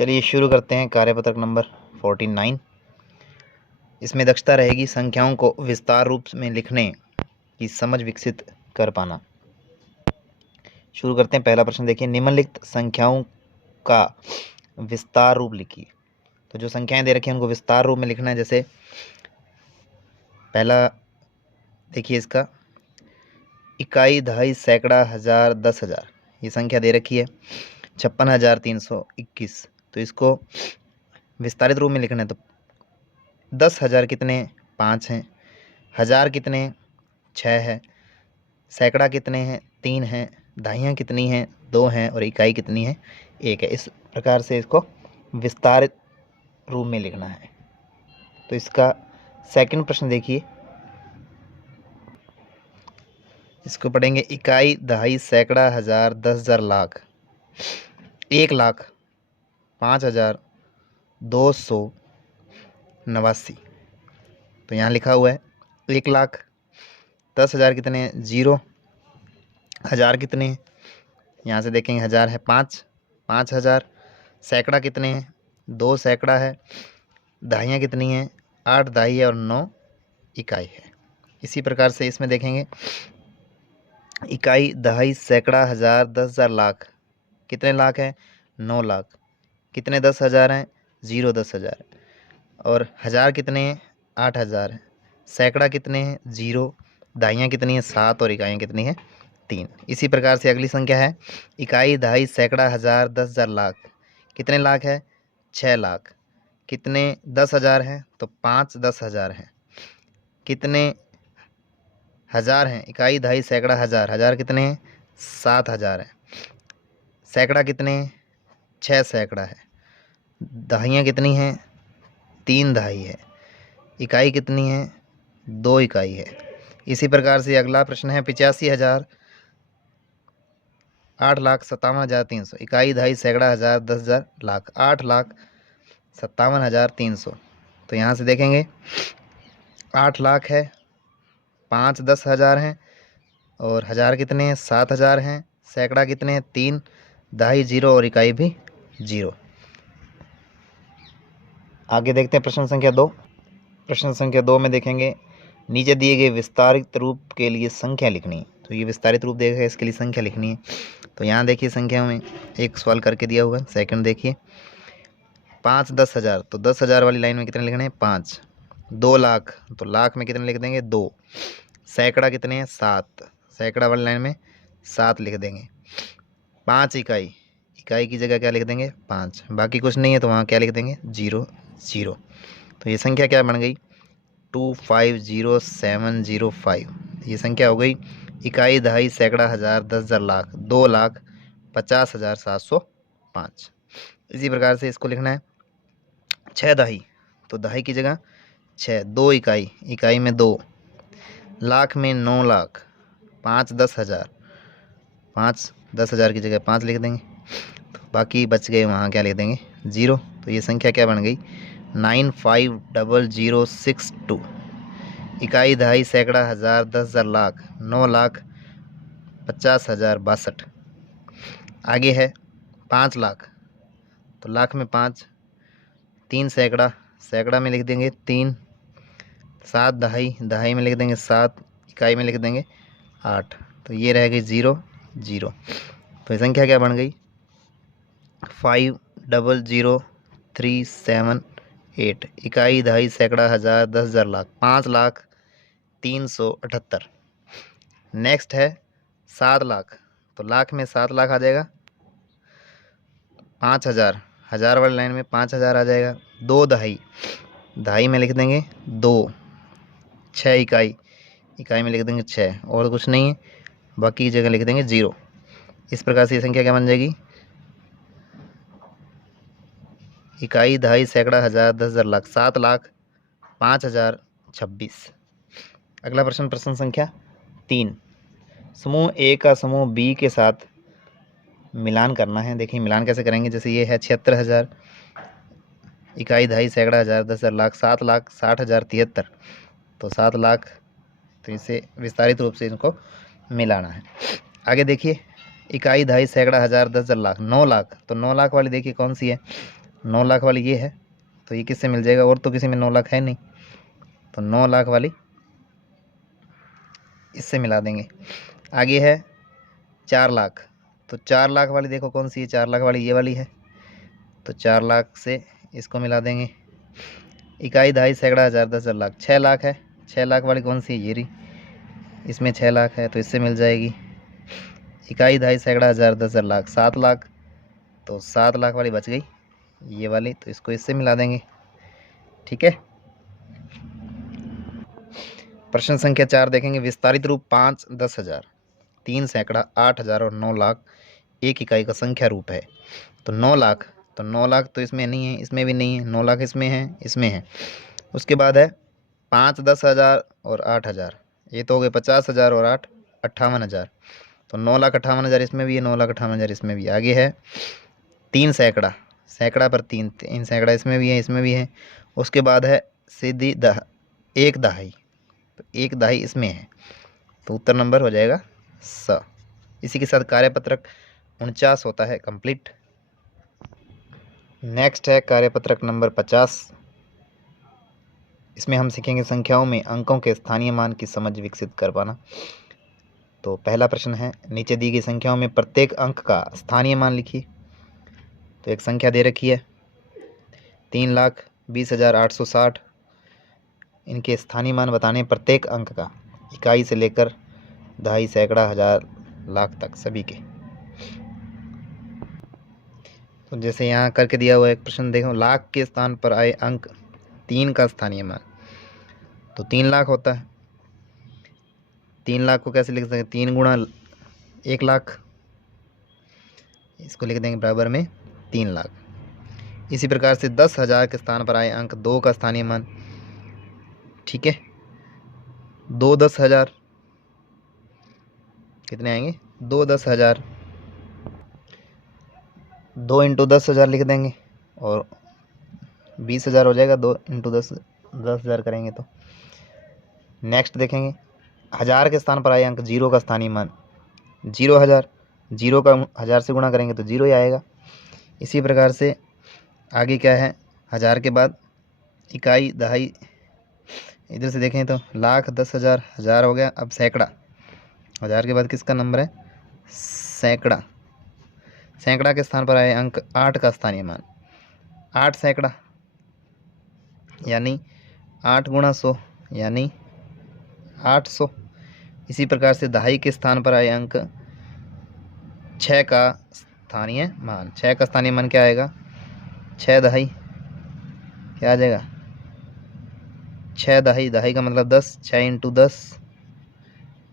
चलिए शुरू करते हैं कार्यपत्रक नंबर 49। इसमें दक्षता रहेगी संख्याओं को विस्तार रूप में लिखने की समझ विकसित कर पाना। शुरू करते हैं। पहला प्रश्न देखिए, निम्नलिखित संख्याओं का विस्तार रूप लिखिए। तो जो संख्याएं दे रखी हैं उनको विस्तार रूप में लिखना है। जैसे पहला देखिए, इसका इकाई, दहाई, सैकड़ा, हजार, 10,000 ये संख्या दे रखी है। 56,321। तो इसको विस्तारित रूप में लिखना है। तो 10,000 कितने 5 हैं, हजार कितने 6 है, सैकड़ा कितने हैं 3 हैं, दहाइयाँ कितनी हैं 2 हैं और इकाई कितनी है 1 है। इस प्रकार से इसको विस्तारित रूप में लिखना है। तो इसका सेकंड प्रश्न देखिए, इसको पढ़ेंगे। इकाई, दहाई, सैकड़ा, हजार, 10,000, लाख। 1,00,000, 5,000, 289। तो यहाँ लिखा हुआ है 1,00,000, 10,000 कितने हैं 0, हजार कितने हैं, यहाँ से देखेंगे हजार है 5,000, सैकड़ा कितने हैं 2 सैकड़ा है, दहाइयाँ कितनी हैं 8 दहाई है और 9 इकाई है। इसी प्रकार से इसमें देखेंगे इकाई, दहाई, सैकड़ा, हजार, 10,000, लाख। कितने लाख हैं 9 लाख। कितने 10,000 हैं 0 10,000 और हजार कितने हैं 8,000 है। सैकड़ा कितने हैं 0, दहाइयाँ कितनी हैं 7 और इकाइयाँ कितनी हैं 3। इसी प्रकार से अगली संख्या है इकाई, दहाई, सैकड़ा, हजार, 10,000, लाख। कितने लाख है 6 लाख। कितने 10,000 हैं तो 5 10,000 हैं। कितने हजार हैं इकाई, दहाई, सैकड़ा, हजार, हजार कितने हैं 7,000 हैं। सैकड़ा कितने 6 सैकड़ा है। दहाइयाँ कितनी हैं 3 दहाई है। इकाई कितनी है 2 इकाई है। इसी प्रकार से अगला प्रश्न है 85,000, 8,57,300। इकाई, दहाई, सैकड़ा, हजार, 10,000, लाख। 8,57,300। तो यहाँ से देखेंगे 8 लाख है, 5 10,000 हैं और हजार कितने हैं 7,000 हैं। सैकड़ा कितने हैं 3, दहाई 0 और इकाई भी 0। आगे देखते हैं प्रश्न संख्या 2। प्रश्न संख्या 2 में देखेंगे नीचे दिए गए विस्तारित रूप के लिए संख्या लिखनी है। तो ये विस्तारित रूप देगा, इसके लिए संख्या लिखनी है। तो यहाँ देखिए संख्या में एक सवाल करके दिया हुआ है। सेकंड देखिए 5 10,000। तो 10,000 वाली लाइन में कितने लिखने हैं 5। 2 लाख, तो लाख में कितने लिख देंगे 2। सैकड़ा कितने हैं 7, सैकड़ा वाली लाइन में 7 लिख देंगे। 5 इकाई, इकाई की जगह क्या लिख देंगे 5। बाकी कुछ नहीं है तो वहाँ क्या लिख देंगे 0 0। तो ये संख्या क्या बन गई 250705। ये संख्या हो गई इकाई, दहाई, सैकड़ा, हजार, 10,000, लाख। 2,50,705। इसी प्रकार से इसको लिखना है 6 दहाई। तो दहाई की जगह 6, 2 इकाई, इकाई में 2, लाख में 9 लाख। 5 10,000, 5 10,000 की जगह 5 लिख देंगे। तो बाकी बच गए वहाँ क्या लिख देंगे 0। तो ये संख्या क्या बन गई 950062। इकाई, दहाई, सैकड़ा, हजार, 10,000, लाख। 9,50,062। आगे है 5 लाख। तो लाख में 5, 3 सैकड़ा, सैकड़ा में लिख देंगे 3, 7 दहाई, दहाई में लिख देंगे 7, इकाई में लिख देंगे 8। तो ये रह गई 0 0। तो ये संख्या क्या बन गई 5,00,378। इकाई, दहाई, सैकड़ा, हजार, 10,000, लाख। 5,03,78। नेक्स्ट है 7 लाख। तो लाख में 7 लाख आ जाएगा। 5,000, हजार वाली लाइन में 5,000 आ जाएगा। 2 दहाई, दहाई में लिख देंगे 2। 6 इकाई, इकाई में लिख देंगे 6 और कुछ नहीं है। बाकी की जगह लिख देंगे 0। इस प्रकार से ये संख्या क्या बन जाएगी इकाई, दहाई, सैकड़ा, हजार, 10,000, लाख। 7,05,026। अगला प्रश्न, प्रश्न संख्या 3। समूह ए का समूह बी के साथ मिलान करना है। देखिए मिलान कैसे करेंगे। जैसे ये है 76,000, इकाई, दहाई, सैकड़ा, हजार, 10,000, लाख। 7,60,073। तो 7 लाख। तो इसे विस्तारित रूप से इनको मिलाना है। आगे देखिए इकाई, दहाई, सैकड़ा, हजार, 10,000, लाख। 9 लाख। तो 9 लाख वाली देखिए कौन सी है 9 लाख वाली ये है, तो ये किससे मिल जाएगा, और तो किसी में 9 लाख है नहीं, तो 9 लाख वाली इससे मिला देंगे। आगे है 4 लाख, तो 4 लाख वाली देखो कौन सी है, 4 लाख वाली ये वाली है, तो 4 लाख से इसको मिला देंगे। इकाई, दहाई, सैकड़ा, हज़ार, 10,000, लाख। 6 लाख है, 6 लाख वाली कौन सी है, ये रही, इसमें 6 लाख है तो इससे मिल जाएगी। इकाई, दहाई, सैकड़ा, हज़ार, 10,000, लाख। 7 लाख, तो 7 लाख वाली बच गई ये वाली, तो इसको इससे मिला देंगे। ठीक है। प्रश्न संख्या 4 देखेंगे। विस्तारित रूप 5, 10,000, 3 सैकड़ा, 8,000 और 9 लाख एक इकाई का संख्या रूप है। तो 9 लाख, तो 9 लाख तो इसमें नहीं है, इसमें भी नहीं है, 9 लाख इसमें है, इसमें है। उसके बाद है 5, 10,000 और 8,000, ये तो हो गए 50,000 और 8, 58,000, तो 9,58,000 इसमें भी है, 9,58,000 इसमें भी। आगे है 3 सैकड़ा, सैकड़ा पर 3 सैकड़ा इसमें भी है, इसमें भी है। उसके बाद है सीधी एक दहाई, तो एक दहाई इसमें है, तो उत्तर नंबर हो जाएगा स। इसी के साथ कार्यपत्रक 49 होता है कंप्लीट। नेक्स्ट है कार्यपत्रक नंबर 50। इसमें हम सीखेंगे संख्याओं में अंकों के स्थानीय मान की समझ विकसित कर पाना। तो पहला प्रश्न है, नीचे दी गई संख्याओं में प्रत्येक अंक का स्थानीय मान लिखिए। तो एक संख्या दे रखी है 3,20,860, इनके स्थानीय मान बताने प्रत्येक अंक का, इकाई से लेकर दहाई, सैकड़ा, हज़ार, लाख तक सभी के। तो जैसे यहाँ करके दिया हुआ एक प्रश्न देखो, लाख के स्थान पर आए अंक 3 का स्थानीय मान, तो 3 लाख होता है। 3 लाख को कैसे लिख सकते हैं, 3 गुणा 1 लाख, इसको लिख देंगे बराबर में 3 लाख। इसी प्रकार से 10,000 के स्थान पर आए अंक 2 का स्थानीय मान। ठीक है, 2 10,000 कितने आएंगे, 2 10,000, 2 इंटू 10,000 लिख देंगे और 20,000 हो जाएगा। 2 इंटू 10,000 करेंगे तो। नेक्स्ट देखेंगे, 1000 के स्थान पर आए अंक 0 का स्थानीय मान 0,000, 0 का 1000 से गुणा करेंगे तो 0 ही आएगा। इसी प्रकार से आगे क्या है, 1000 के बाद इकाई, दहाई, इधर से देखें तो लाख, 10,000, 1000 हो गया। अब सैकड़ा, 1000 के बाद किसका नंबर है, सैकड़ा। सैकड़ा के स्थान पर आए अंक 8 का स्थानीय मान 8 सैकड़ा, यानी 8 गुणा 100 यानी 800। इसी प्रकार से दहाई के स्थान पर आए अंक 6 का स्थानीय मान, 6 का स्थानीय मान क्या आएगा, 6 दहाई क्या आ जाएगा, 6 दहाई, दहाई का मतलब 10, 6 इंटू 10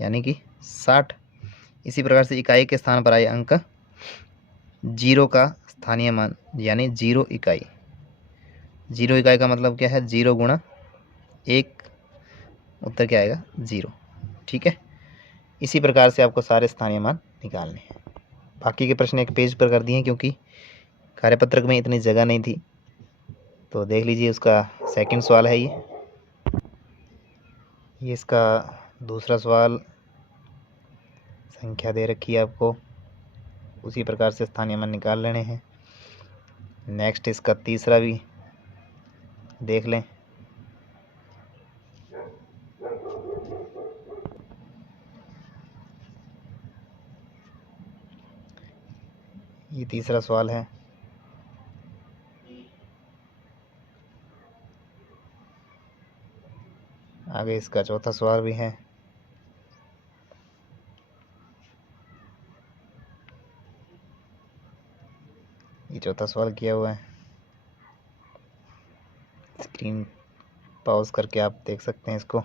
यानी कि 60। इसी प्रकार से इकाई के स्थान पर आए अंक 0 का स्थानीय मान यानी 0 इकाई। 0 इकाई का मतलब क्या है, 0 गुणा 1, उत्तर क्या आएगा, 0। ठीक है, इसी प्रकार से आपको सारे स्थानीय मान निकालने हैं। बाकी के प्रश्न एक पेज पर कर दिए क्योंकि कार्यपत्रक में इतनी जगह नहीं थी। तो देख लीजिए, उसका सेकंड सवाल है ये इसका दूसरा सवाल, संख्या दे रखी है आपको, उसी प्रकार से स्थानीय मान निकाल लेने हैं। नेक्स्ट इसका तीसरा भी देख लें। ये तीसरा सवाल है। आगे इसका चौथा सवाल भी है। ये चौथा सवाल किया हुआ है, स्क्रीन पॉज करके आप देख सकते हैं इसको।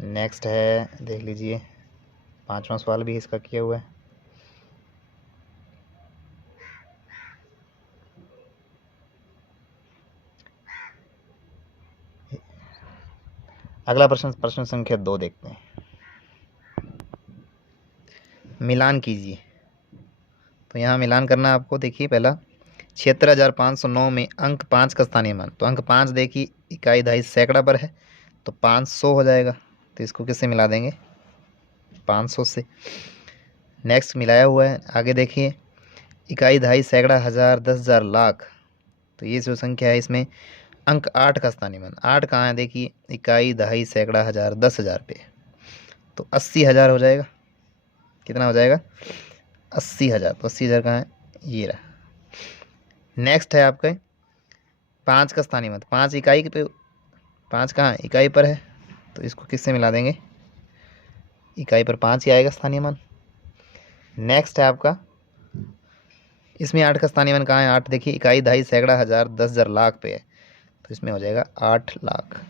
नेक्स्ट है, देख लीजिए, पांचवा सवाल भी इसका किया हुआ है। अगला प्रश्न, प्रश्न संख्या 2 देखते हैं। मिलान कीजिए। तो यहाँ मिलान करना आपको, देखिए पहला 76,509 में अंक 5 का स्थानीय मान, तो अंक 5 देखिए इकाई, दहाई, सैकड़ा पर है, तो 500 हो जाएगा। तो इसको किससे मिला देंगे, 500 से। नेक्स्ट मिलाया हुआ है, आगे देखिए इकाई, दहाई, सैकड़ा, हजार, 10,000, लाख। तो ये जो संख्या है इसमें अंक 8 का स्थानीय मान, 8 कहाँ है देखिए, इकाई, दहाई, सैकड़ा, हजार, 10,000 पे, तो 80,000 हो जाएगा। कितना हो जाएगा? 80,000। तो 80,000 कहाँ है? ये रहा। नेक्स्ट है आपके 5 का स्थानीय मान, 5 इकाई पे, 5 कहाँ है? इकाई पर है, तो इसको किससे मिला देंगे? इकाई पर 5 ही आएगा स्थानीय मान। नेक्स्ट है आपका, इसमें 8 का स्थानीय मान कहाँ है? 8 देखिए, इकाई, दहाई, सैकड़ा, हजार, 10,000, लाख पे है, तो इसमें हो जाएगा 8 लाख।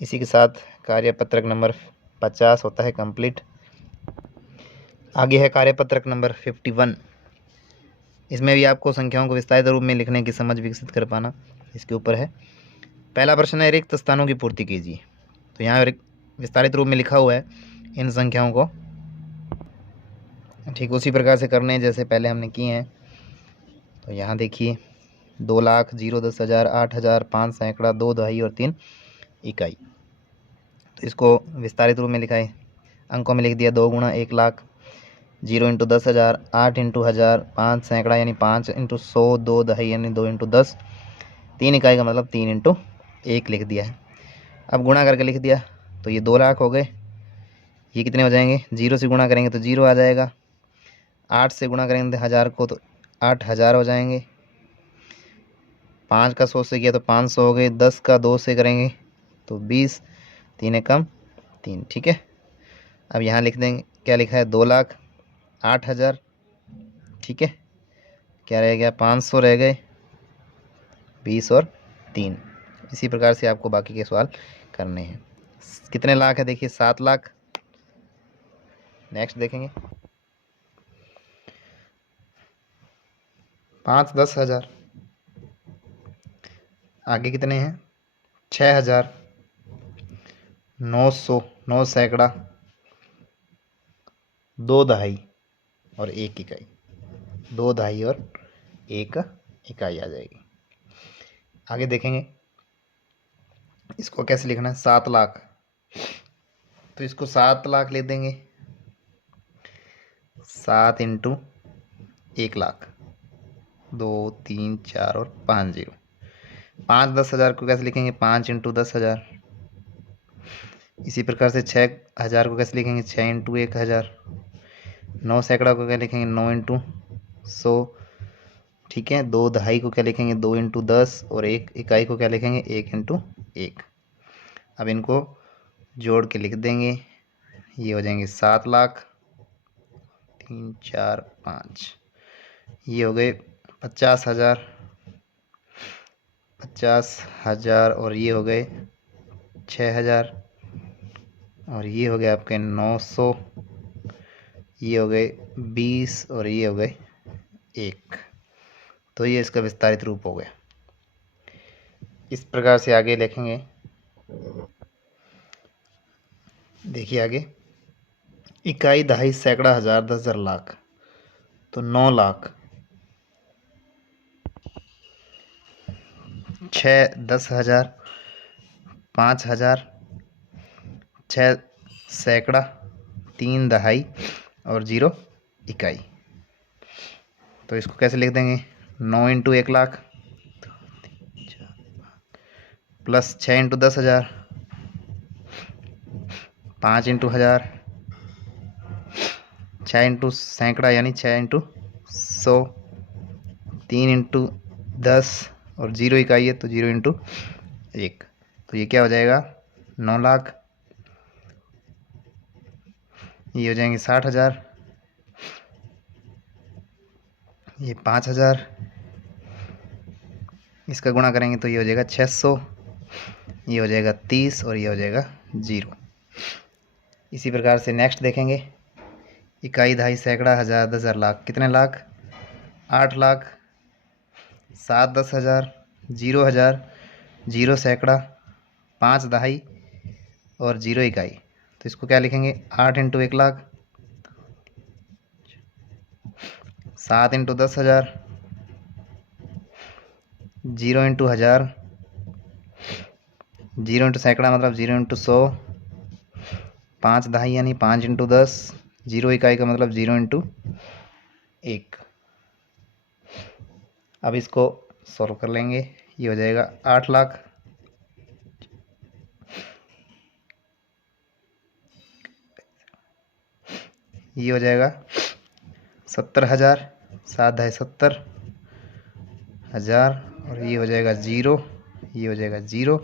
इसी के साथ कार्यपत्रक नंबर 50 होता है कंप्लीट। आगे है कार्यपत्रक नंबर 51। इसमें भी आपको संख्याओं को विस्तारित रूप में लिखने की समझ विकसित कर पाना इसके ऊपर है। पहला प्रश्न है, रिक्त स्थानों की पूर्ति कीजिए। तो यहाँ विस्तारित रूप में लिखा हुआ है इन संख्याओं को, ठीक उसी प्रकार से करने हैं जैसे पहले हमने किए हैं। तो यहाँ देखिए 2 लाख, 0, 10,000, 8,000, 5 सैकड़ा, 2 दहाई और 3 इकाई। तो इसको विस्तारित रूप में लिखा है, अंकों में लिख दिया 2 गुणा 1 लाख, 0 इंटू 10,000, 8 इंटू 1000, 5 सैकड़ा यानी 5 इंटू 100, 2 दहाई यानी 2 इंटू 10, 3 इकाई का मतलब 3 इंटू 1 लिख दिया है। अब गुणा करके लिख दिया, तो ये 2 लाख हो गए। ये कितने हो जाएंगे? 0 से गुणा करेंगे तो 0 आ जाएगा, 8 से गुणा करेंगे 1000 को तो 8,000 हो जाएंगे, 5 का 100 से किया तो 500 हो गए, 10 का 2 से करेंगे तो 20, 3 एकम 3। ठीक है, अब यहाँ लिख देंगे, क्या लिखा है? 2 लाख 8,000। ठीक है, क्या रह गया? 500 रह गए, 20 और 3। इसी प्रकार से आपको बाकी के सवाल करने हैं। कितने लाख है देखिए? 7 लाख। नेक्स्ट देखेंगे 5, 10,000। आगे कितने हैं? 6,000, 900, 9 सैकड़ा, 2 दहाई और 1 इकाई, 2 दहाई और 1 इकाई आ जाएगी। आगे देखेंगे इसको कैसे लिखना है। 7 लाख, तो इसको 7 लाख ले देंगे, 7 इंटू 1 लाख, 2, 3, 4 और 5 0। 5, 10,000 को कैसे लिखेंगे? 5 इंटू 10,000। इसी प्रकार से 6,000 को कैसे लिखेंगे? 6 इंटू 1,000। 9 सैकड़ा को क्या लिखेंगे? 9 इंटू 100। ठीक है, 2 दहाई को क्या लिखेंगे? 2 इंटू 10 और 1 इकाई को क्या लिखेंगे? 1 इंटू 1। अब इनको जोड़ के लिख देंगे, ये हो जाएंगे 7 लाख, 3, 4, 5। ये हो गए 50,000, 50,000 और ये हो गए 6,000 और ये हो गए आपके 900, ये हो गए 20 और ये हो गए 1। तो ये इसका विस्तारित रूप हो गया। इस प्रकार से आगे लिखेंगे। देखिए आगे, इकाई, दहाई, सैकड़ा, हजार, 10,000, लाख। तो 9 लाख, 6 10,000, 5,000, 6 सैकड़ा, 3 दहाई और 0 इकाई। तो इसको कैसे लिख देंगे? 9 into 1 lakh plus 6 into 10,000, 5 into 1000, 6 into सैकड़ा यानी 6 इंटू 100, 3 इंटू 10 और 0 इकाई है तो 0 इंटू 1। तो ये क्या हो जाएगा? 9 लाख। ये हो जाएंगे 60,000, ये 5,000, इसका गुणा करेंगे तो ये हो जाएगा 600, ये हो जाएगा 30 और ये हो जाएगा 0। इसी प्रकार से नेक्स्ट देखेंगे, इकाई, दहाई, सैकड़ा, हजार, 10,000, लाख। कितने लाख? 8 लाख, 7 10,000, 0,000, 0 सैकड़ा, 5 दहाई और 0 इकाई। तो इसको क्या लिखेंगे? 8 into 1 lakh, 7 into 10,000, 0 into 1000, 0 into सैकड़ा मतलब 0 इंटू 100, 5 दहाई यानी 5 इंटू 10, 0 इकाई का मतलब 0 इंटू 1। अब इसको सॉल्व कर लेंगे। ये हो जाएगा 8 लाख, ये हो जाएगा 70,000, 7×70,000, और ये हो जाएगा 0, ये हो जाएगा 0,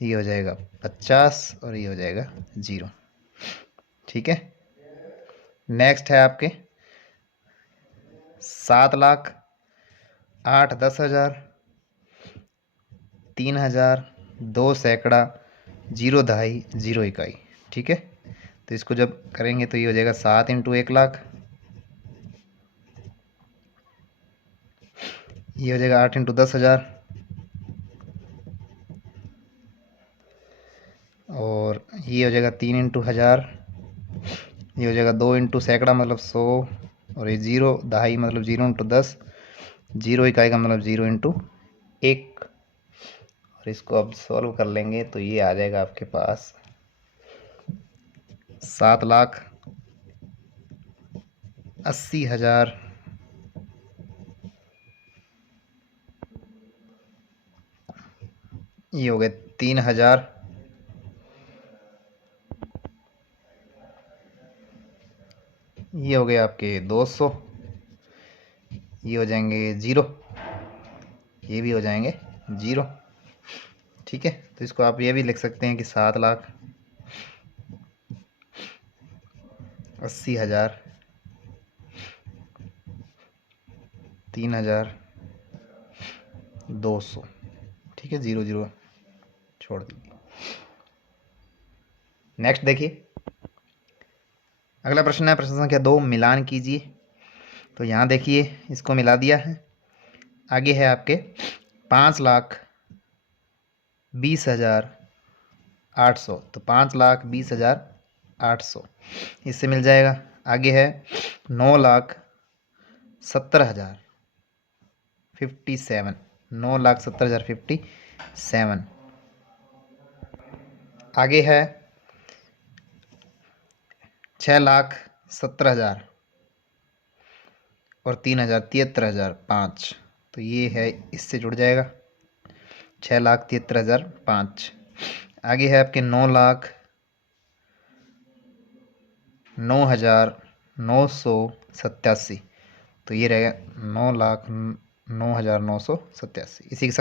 ये हो जाएगा 50, और ये हो जाएगा 0। ठीक है। नेक्स्ट है आपके 7 लाख, 8×10,000, 3,000, 2 सैकड़ा, 0 दहाई, 0 इकाई। ठीक है। तो इसको जब करेंगे तो ये हो जाएगा 7×1 लाख, ये हो जाएगा 8×10,000, और ये हो जाएगा 3×1000, ये हो जाएगा 2 सैकड़ा मतलब 100, और ये 0 दहाई मतलब 0×10, 0 इकाई का मतलब 0×1। और इसको अब सॉल्व कर लेंगे तो ये आ जाएगा आपके पास 7,80,000, ये हो गए 3,000, ये हो गए आपके 200, ये हो जाएंगे 0, ये भी हो जाएंगे 0। ठीक है। तो इसको आप ये भी लिख सकते हैं कि 7,80,000, 3,200। ठीक है, 0 0 छोड़ दीजिए। नेक्स्ट देखिए, अगला प्रश्न है प्रश्न संख्या 2, मिलान कीजिए। तो यहाँ देखिए इसको मिला दिया है। आगे है आपके 5,20,800, तो 5,20,800 इससे मिल जाएगा। आगे है 9,70,000 57, 9,70,000 57। आगे है 6,70,000 और 3,000 73,005, तो ये है इससे जुड़ जाएगा 6,73,005। आगे है आपके 9,09,987, तो ये रहेगा 9,09,987। इसी के साथ